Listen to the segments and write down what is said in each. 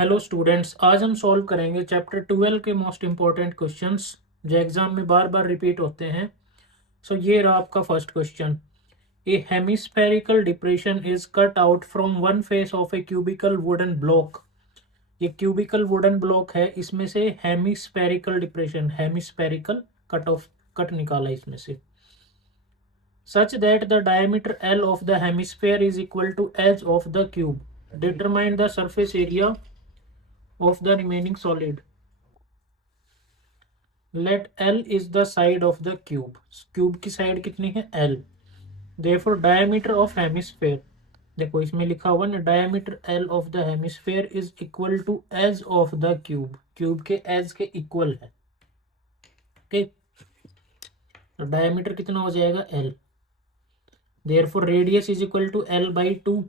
Hello students, आज हम solve करेंगे चैप्टर 12 के मोस्ट इंपॉर्टेंट क्वेश्चंस जो एग्जाम में बार बार रिपीट होते हैं। ये रहा आपका first question. A hemispherical depression is cut out from one face of a cubical wooden block. ये क्यूबिकल वुडन ब्लॉक है, इसमें से हेमिस्फेरिकल डिप्रेशन, हेमिस्फेरिकल कट निकाला इसमें से। Such that the diameter L of the hemisphere is equal to edge of the cube. Determine the surface area of the remaining solid. Let L is the side of the cube. Cube की side कितनी है? L. Therefore diameter of hemisphere, देखो इसमें लिखा हुआ ना, diameter L of the hemisphere is equal to edge of the cube. Cube के edge के इक्वल है। ओके, तो डायमीटर कितना हो जाएगा? L. Therefore radius is equal to L by 2.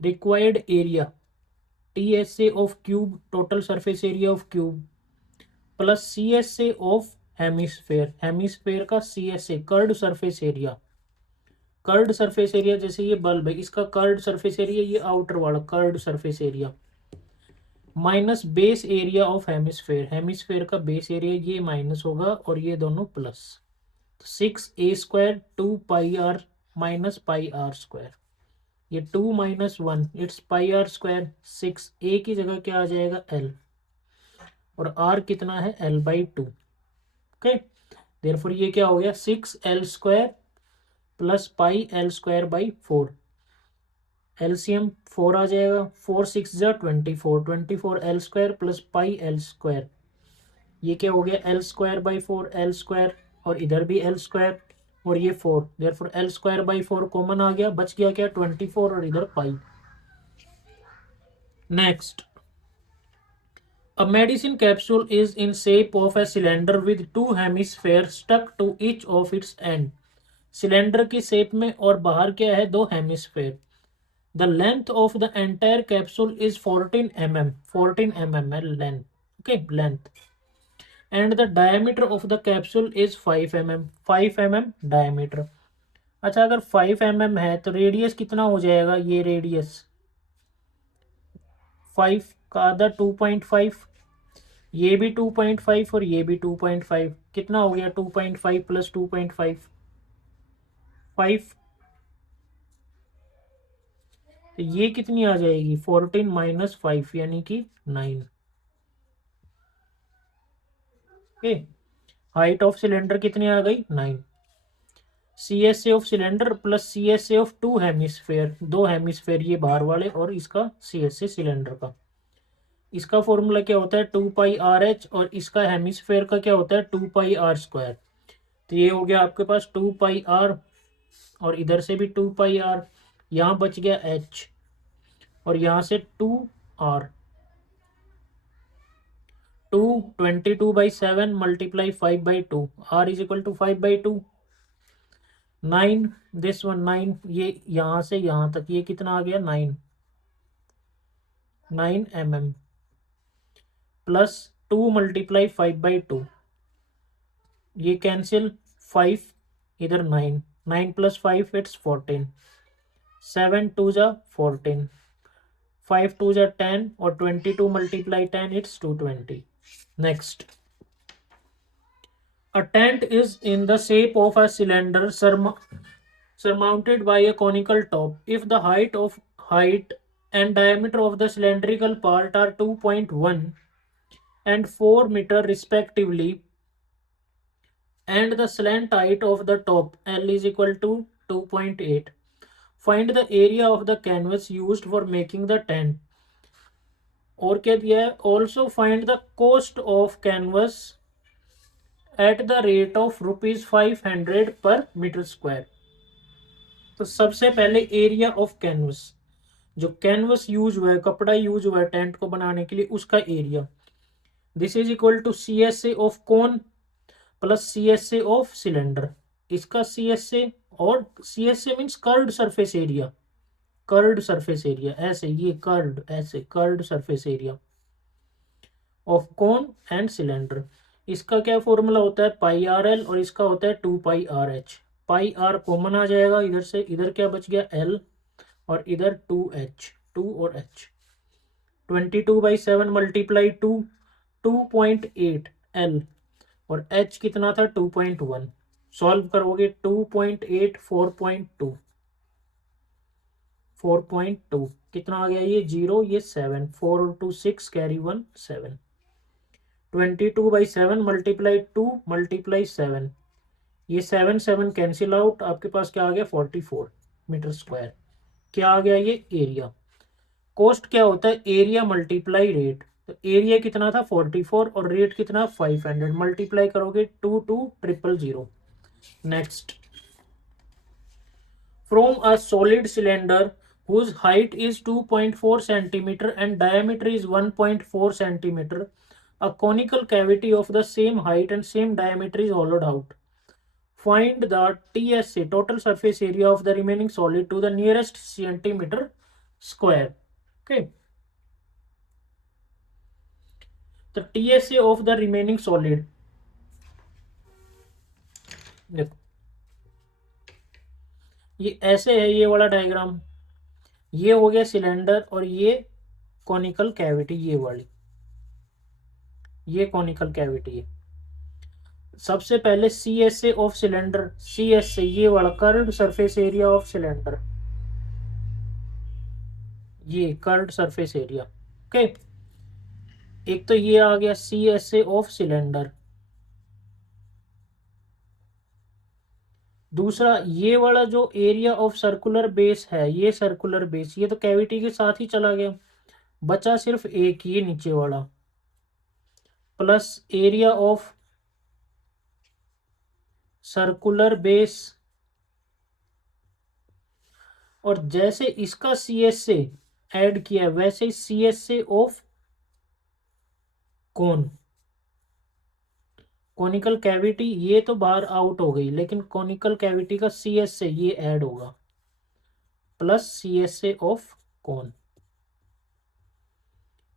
Required area TSA of cube, total surface area of cube, plus CSA of hemisphere, hemisphere का CSA curd surface area. Curved surface area जैसे ये bulb है, इसका curd surface area, ये outer वाला curd surface area, minus base area of hemisphere, hemisphere का base area, ये minus होगा और ये दोनों प्लस। तो 6a² 2πr माइनस πr², ये 2 माइनस 1 इट्स πr²। 6a की जगह क्या आ जाएगा? L, और r कितना है? L by 2। ओके, देयरफॉर ये क्या हो गया? 6l² plus πl² by 4। LCM 4 आ जाएगा, 4 6 जा 24, 24l² प्लस πl², ये क्या हो गया? l² बाई 4, l², और इधर भी l², और ये 4, देयरफॉर l² बाई 4 कॉमन आ गया, बच गया क्या? 24 और इधर pi. Next, a medicine capsule is in shape of a cylinder with two hemispheres stuck to each of its end. Cylinder की शेप में और बाहर क्या है? दो hemisphere. The length of the entire capsule is 14 mm. 14 mm है length. Okay, length. And the diameter of the capsule is 5 mm. 5 mm diameter. अच्छा, अगर 5 mm है तो रेडियस कितना हो जाएगा? ये रेडियस 5 का आधा 2.5, ये भी 2.5 और ये भी 2.5, कितना हो गया? 2.5 प्लस 2.5 5। तो ये कितनी आ जाएगी? 14 माइनस 5 यानी कि 9। ओके, हाइट ऑफ सिलेंडर कितनी आ गई? 9। CSA of cylinder plus CSA of two hemisphere, दो हेमिस्फेयर ये बाहर वाले, और इसका CSA सिलेंडर का, इसका फॉर्मूला क्या होता है? 2πRH, और इसका हेमिस्फेयर का क्या होता है? 2πr²। तो ये हो गया आपके पास 2πr, और इधर से भी 2πr, यहाँ बच गया h, और यहाँ से 2r। 22/7 multiply 5/2, r is equal to 5/2। 9, this one 9, ये यहाँ से यहाँ तक ये कितना आ गया? 9 mm, प्लस 2 मल्टीप्लाई 5/2, ये कैंसिल, 5 इधर 9, 9 प्लस 5 इट्स 14, 7 2 जा 14, 5 2 जा 10, और 22 multiply 10 it's 220। Next, a tent is in the shape of a cylinder surmounted by a conical top. If the height and diameter of the cylindrical part are 2.1 and 4 meter respectively, and the slant height of the top L is equal to 2.8, find the area of the canvas used for making the tent. और क्या दिया है? Also find the cost of canvas at the rate of ₹500 per metre square. तो सबसे पहले area of canvas, जो canvas use हुआ है, कपड़ा यूज हुआ है टेंट को बनाने के लिए, उसका area, this is equal to CSA of cone plus CSA of cylinder. इसका CSA, और CSA means curved surface area, curved surface area, ऐसे ये कर्ड, ऐसे curved surface area of cone and cylinder. इसका क्या फॉर्मूला होता है? πRL, और इसका होता है 2πRH। πr कॉमन आ जाएगा इधर से, इधर क्या बच गया? L, और इधर 2h, 2 और h। 22/7 मल्टीप्लाई 2 L, और h कितना था 2.1। सॉल्व करोगे 2.8 4.2 4.2 कितना आ गया, ये 0 ये 7, 4 और 2 6 कैरी 1 7। 22/7 मल्टीप्लाई 2 मल्टीप्लाई 7, ये 7 7 कैंसिल आउट, आपके पास क्या आ गया 44 मीटर स्क्वायर। क्या आ गया ये एरिया। कॉस्ट क्या होता है, एरिया मल्टीप्लाई रेट। तो एरिया कितना था 44 और रेट कितना 500, मल्टीप्लाई करोगे 22000। Next, from a solid cylinder whose height is 2.4 centimeter and diameter is 1.4 centimeter, a conical cavity of the same height and same diameter is hollowed out. Find the TSA, total surface area of the remaining solid, to the nearest centimeter square. Okay. The TSA of the remaining solid. देखो ये ऐसे है, ये वाला diagram, ये हो गया cylinder और ये कॉनिकल कैविटी, ये वाली, ये कॉनिकल कैविटी है। सबसे पहले C S A of cylinder, C S A ये वाला curved surface area of cylinder, ये कर्व्ड सरफेस एरिया। ओके, एक तो ये आ गया C S A of cylinder. दूसरा ये वाला जो एरिया ऑफ सर्कुलर बेस है, ये सर्कुलर बेस, ये तो कैविटी के साथ ही चला गया, बचा सिर्फ एक ये नीचे वाला, plus area of circular base. और जैसे इसका सी एस ए ऐड किया वैसे ही C S A of cone, conical cavity, ये तो बाहर आउट हो गई, लेकिन कॉनिकल कैविटी का सी एस से ये ऐड होगा, plus C S A of cone,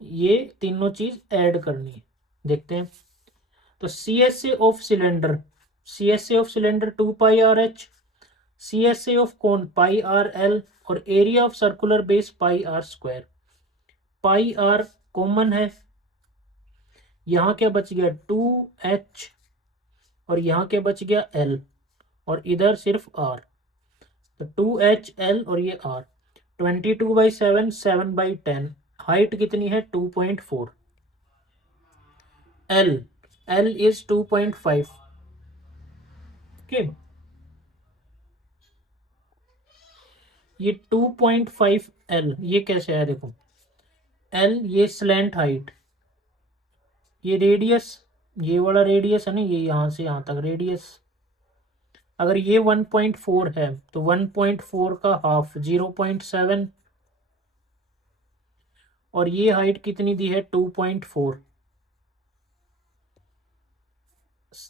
ये तीनों चीज ऐड करनी है। देखते हैं, तो C S A of cylinder, C S A of cylinder 2πRh, C S A of cone πRL, और area of circular base πr²। πr common है, यहाँ क्या बच गया 2h, और यहाँ क्या बच गया L, और इधर सिर्फ R, तो 2HL और ये R। 22/7 7/10, हाइट कितनी है 2.4, L L इज 2.5। ओके, ये 2.5 L, ये कैसे है देखो, L ये स्लैंट हाइट, ये रेडियस, ये वाला रेडियस है ना, ये यहाँ से यहाँ तक रेडियस। अगर ये 1.4 है तो 1.4 का हाफ 0.7, और ये हाइट कितनी दी है 2.4।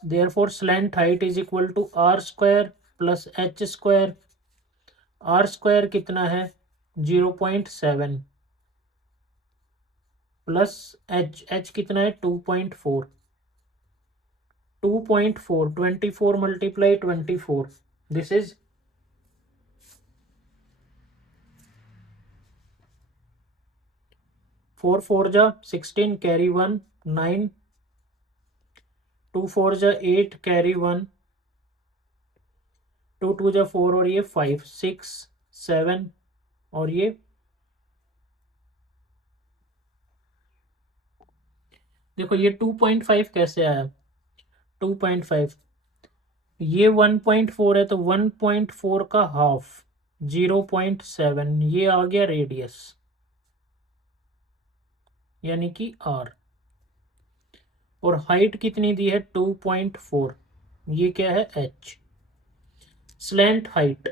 therefore slant height is equal to r square plus h square। r square कितना है 0.7 प्लस h कितना है 2.4, 2.4 24 multiply 24, this is 4 4 जा 16 carry 1 9, 2 4 जा 8 carry 1, 2 2 जा 4 और ये 5 6 7, और ये देखो ये 2.5 कैसे आया 2.5, ये 1.4 है तो 1.4 का हाफ 0.7, ये आ गया रेडियस यानी कि r, और हाइट कितनी दी है 2.4, ये क्या है h। Slant height,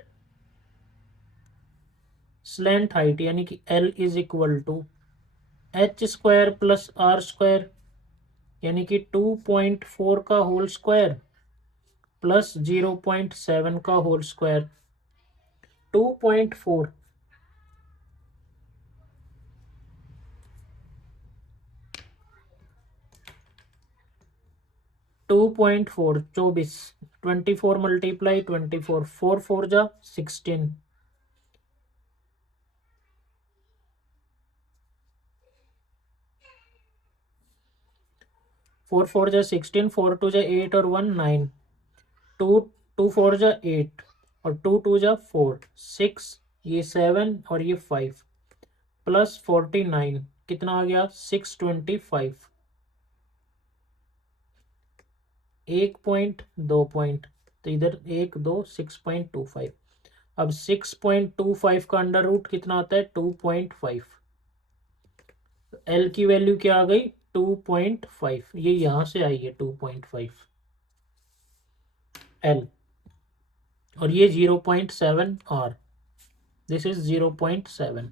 slant height यानी कि L is equal to h square plus r square, यानी कि 2.4 का होल स्क्वायर प्लस 0.7 का होल स्क्वायर। 2.4 2.4 24, 24 मल्टीप्लाई 24, 4 4 जा 16, 4 4 जा 16, 4 2 जा 8 और 1 9, 2 2 4 जा 8 और 2 2 जा 4 6, ये 7 और ये 5 प्लस 49 कितना आ गया 625, 1 पॉइंट, तो इधर 1 2 6.25। अब 6.25 का अंडर रूट कितना आता है 2.5। एल की वैल्यू क्या आ गई 2.5, ये यहां से आई है 2.5 एल, और ये 0.7 आर, दिस इज 0.7।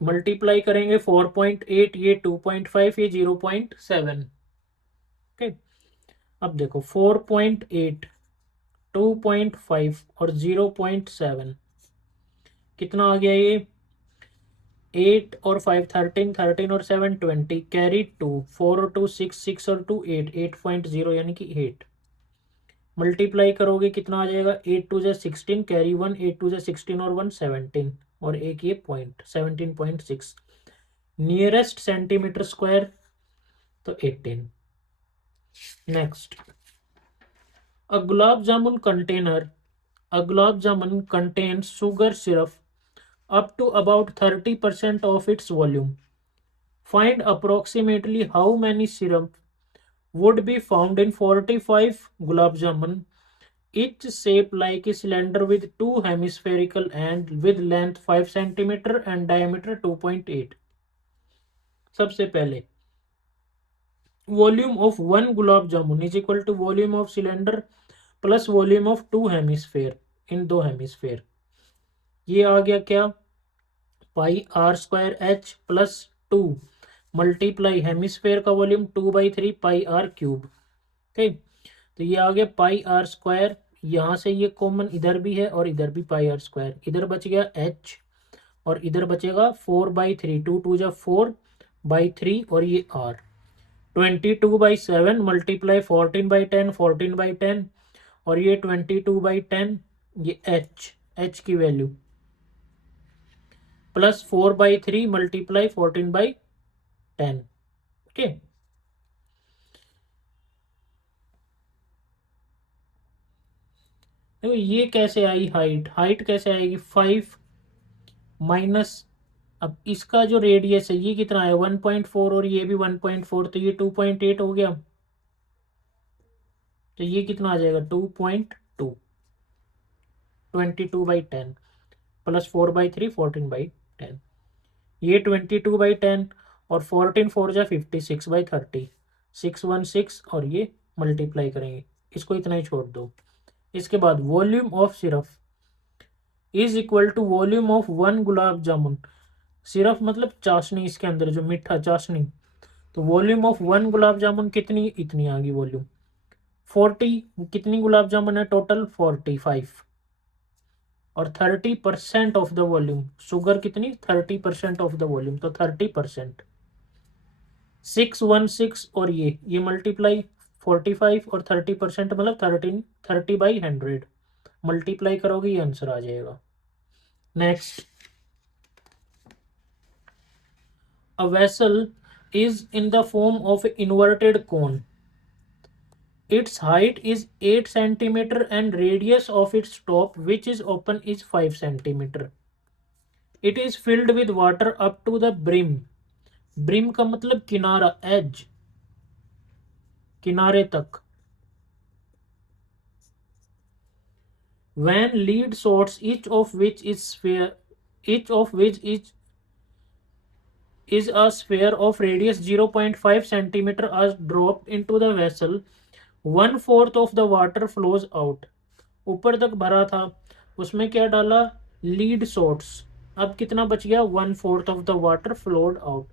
मल्टीप्लाई करेंगे 4.8, ये 2.5, ये 0.7। ओके, अब देखो 4.8, 2.5 और 0.7 कितना आ गया, ये 8 और 5 13, 13 और 7 20, कैरी 2, 4 और 2 6, 6 और 2 8, 8.0 यानी कि 8। मल्टीप्लाई करोगे कितना आ जाएगा 8 2 जा 16, कैरी 1, 8 2 जा 16 और 1 17 और एक ये पॉइंट 17.6। नियरेस्ट सेंटीमीटर स्क्वायर तो 18। Next, a gulab jamun container, a gulab jamun contains sugar syrup up to about 30% of its volume. Find approximately how many syrup would be found in 45 gulab jamun, each shaped like a cylinder with two hemispherical and with length 5 centimeter and diameter 2.8। सबसे पहले volume of one gulab jamun is equal to volume of cylinder plus volume of two hemisphere, इन दो hemisphere, ये आ गया क्या pi r square h plus 2 multiply hemisphere का volume 2/3 pi r cube. ठीक, तो ये आ गया पाई आर स्क्वायर, यहाँ से ये कॉमन इधर भी है और इधर भी पाई आर स्क्वायर, इधर बच गया एच और इधर बचेगा 4/3, 2 2 जा 4/3 और ये आर 22/7 मल्टीप्लाई 14/10, 14/10 और ये 22/10, ये एच की वैल्यू प्लस 4/3 मल्टीप्लाई 14/10। ओके, देखो ये कैसे आई हाइट, हाइट कैसे आएगी 5 माइनस, अब इसका जो रेडियस है ये कितना है 1.4 और ये भी 1.4, तो ये 2.8 हो गया, तो ये कितना आ जाएगा 2.2, 22/10 प्लस 4/3 14/10, ये 22/10 और 14 4 जा 56/30, 616 और ये मल्टीप्लाई करेंगे, इसको इतना ही छोड़ दो। इसके बाद volume of syrup is equal to volume of one gulab jamun, syrup मतलब चाशनी, इसके अंदर जो मीठा चाशनी, तो volume of one gulab jamun कितनी, इतनी आ गई वॉल्यूम 40, कितनी गुलाब जामुन है टोटल 45 और 30% ऑफ द वॉल्यूम, शुगर कितनी 30% ऑफ द वॉल्यूम, तो 30%, 616 और ये मल्टीप्लाई 45 और 30% मतलब 13, 30/100 मल्टीप्लाई करोगे ये आंसर आ जाएगा। Next, a vessel is in the form of an inverted cone. Its height is 8 centimeter and radius of its top which is open is 5 centimeter. It is filled with water up to the brim. Brim का मतलब किनारा, edge, किनारे तक। When lead sorts, each of which is a sphere of radius 0.5 centimeter are dropped into the vessel, 1/4 of the water flows out। ऊपर तक भरा था, उसमें क्या डाला लीड सोर्ट्स, अब कितना बच गया 1/4 of the water flowed out,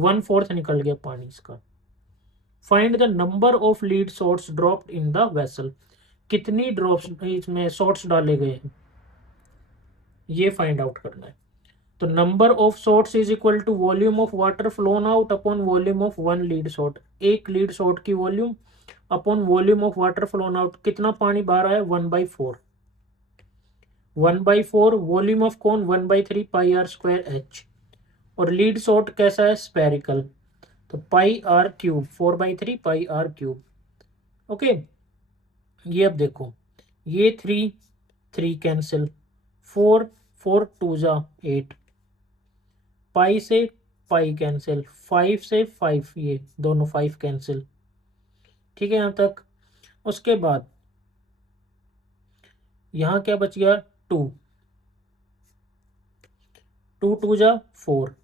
1/4 निकल गया पानी इसका। Find the number of lead shots dropped in the vessel, कितनी ड्रॉप्स इसमें सोर्ट्स डाले गए हैं ये फाइंड आउट करना है। तो number of shots is equal to volume of water flown out upon volume of one lead shot, एक लीड सोर्ट की volume upon volume of water flown out, कितना पानी बाहर आया 1/4, 1/4 volume of cone 1/3 pi r square h, और lead shot कैसा है spherical, तो pi r cube, 4/3 pi r cube. Okay, ये अब देखो, ये 3 कैंसिल, 4 4 टू जा 8, पाई से पाई कैंसिल, 5 से 5, ये दोनों 5 कैंसिल। ठीक है यहाँ तक। उसके बाद यहाँ क्या बच गया, 2, 2 टू जा 4,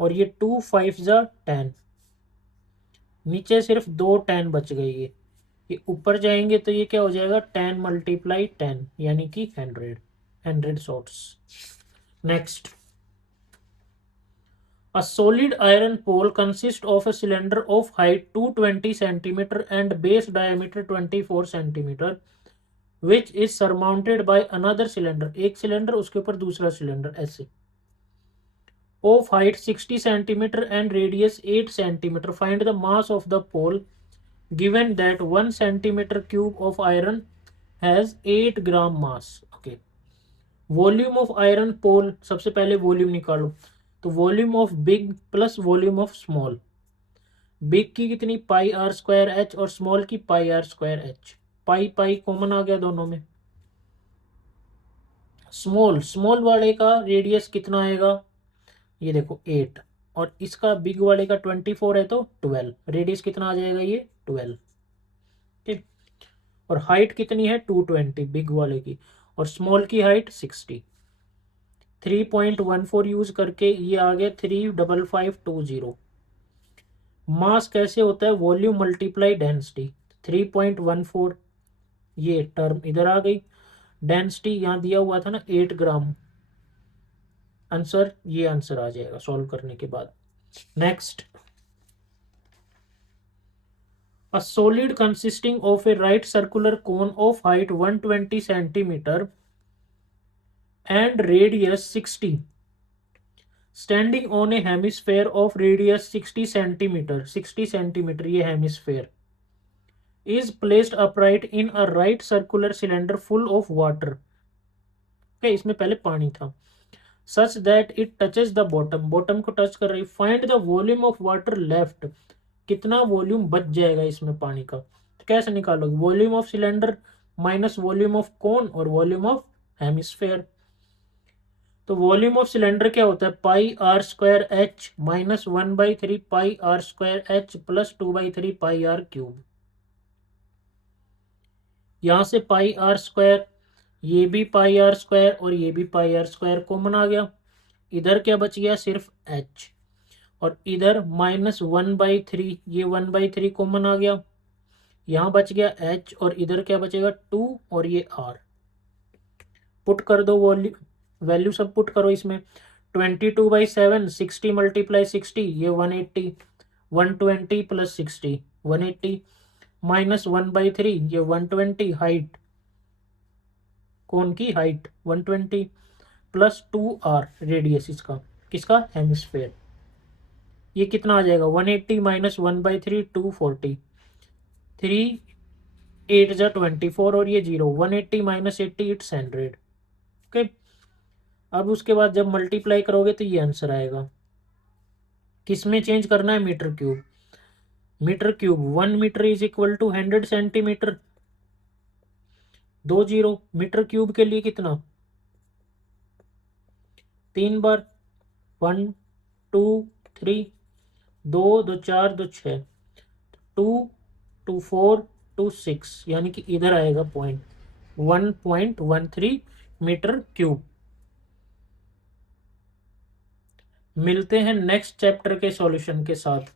और ये 2 5 जा 10, नीचे सिर्फ 2 10 बच गई है। ये ऊपर जाएंगे तो ये क्या हो जाएगा, 10 मल्टीप्लाई 10 यानी कि 100 shots. Next, a solid iron pole consists of a cylinder of height 220 centimeter and base diameter 24 centimeter which is surmounted by another cylinder, एक सिलेंडर उसके ऊपर दूसरा सिलेंडर ऐसे, of height 60 centimeter and radius 8 centimeter. Find the mass of the pole given that 1 centimeter cube of iron has 8 gram mass. Okay, volume of iron pole, सबसे पहले volume निकालो, तो volume of big plus volume of small, big की कितनी pi r square h और small की pi r square h, pi pi common आ गया दोनों में। स्मॉल वाले का रेडियस कितना आएगा, ये देखो 8, और इसका बिग वाले का 24 है तो 12, रेडियस कितना आ जाएगा, ये 12। ठीक, और हाइट कितनी है 220 बिग वाले की, और स्मॉल की हाइट 60, 3.14 यूज करके ये आ गया 35520। मास कैसे होता है, वॉल्यूम मल्टीप्लाई डेंसिटी, 3.14, ये टर्म इधर आ गई, डेंसिटी यहाँ दिया हुआ था ना 8 ग्राम, आंसर ये आंसर आ जाएगा सॉल्व करने के बाद। Next, a solid consisting of a right circular cone of height 120 centimeter and radius 60 standing on a hemisphere of radius 60 centimeter, 60 centimeter ये hemisphere is placed upright in a right circular cylinder full of water. okay, इसमें पहले पानी था, such that it touches the bottom, bottom को touch कर रही। find the volume of water left, कितना volume बच जाएगा इसमें पानी का, तो कैसे निकालोगे, volume of cylinder minus volume of cone और वॉल्यूम ऑफ हेमिस्फेयर। तो वॉल्यूम ऑफ सिलेंडर क्या होता है, pi r square h minus 1/3 pi r square h plus 2/3 pi r cube. यहां से पाई आर स्क्वायर, ये भी पाई आर स्क्वायर और ये भी पाई आर स्क्वायर कॉमन आ गया, इधर क्या बच गया सिर्फ एच, और इधर -1/3, ये 1/3 कॉमन आ गया, यहाँ बच गया एच, और इधर क्या बचेगा 2 और ये आर। पुट कर दो वैल्यू सब पुट करो इसमें, 22/7, 60 मल्टीप्लाई 60 ये 180, 120 प्लस 60 180, -1/3 ये 120, हाइट कौन की हाइट 120 प्लस 2r रेडियस इसका, किसका हेमिस्फेयर। ये कितना आ जाएगा 180 माइनस 1/3 240, 3 8 जा 24 और ये 0, 180 माइनस 80 इट्स 100। ओके, अब उसके बाद जब मल्टीप्लाई करोगे तो ये आंसर आएगा। किस में चेंज करना है, metre cube, metre cube 1 metre is equal to 100 centimetre, 2 0, metre cube के लिए कितना 3 बार, 1 2 3, 2 2 4 2 6, 2 2 4 2 6, यानी कि इधर आएगा पॉइंट 1.13 मीटर क्यूब। मिलते हैं नेक्स्ट चैप्टर के सॉल्यूशन के साथ।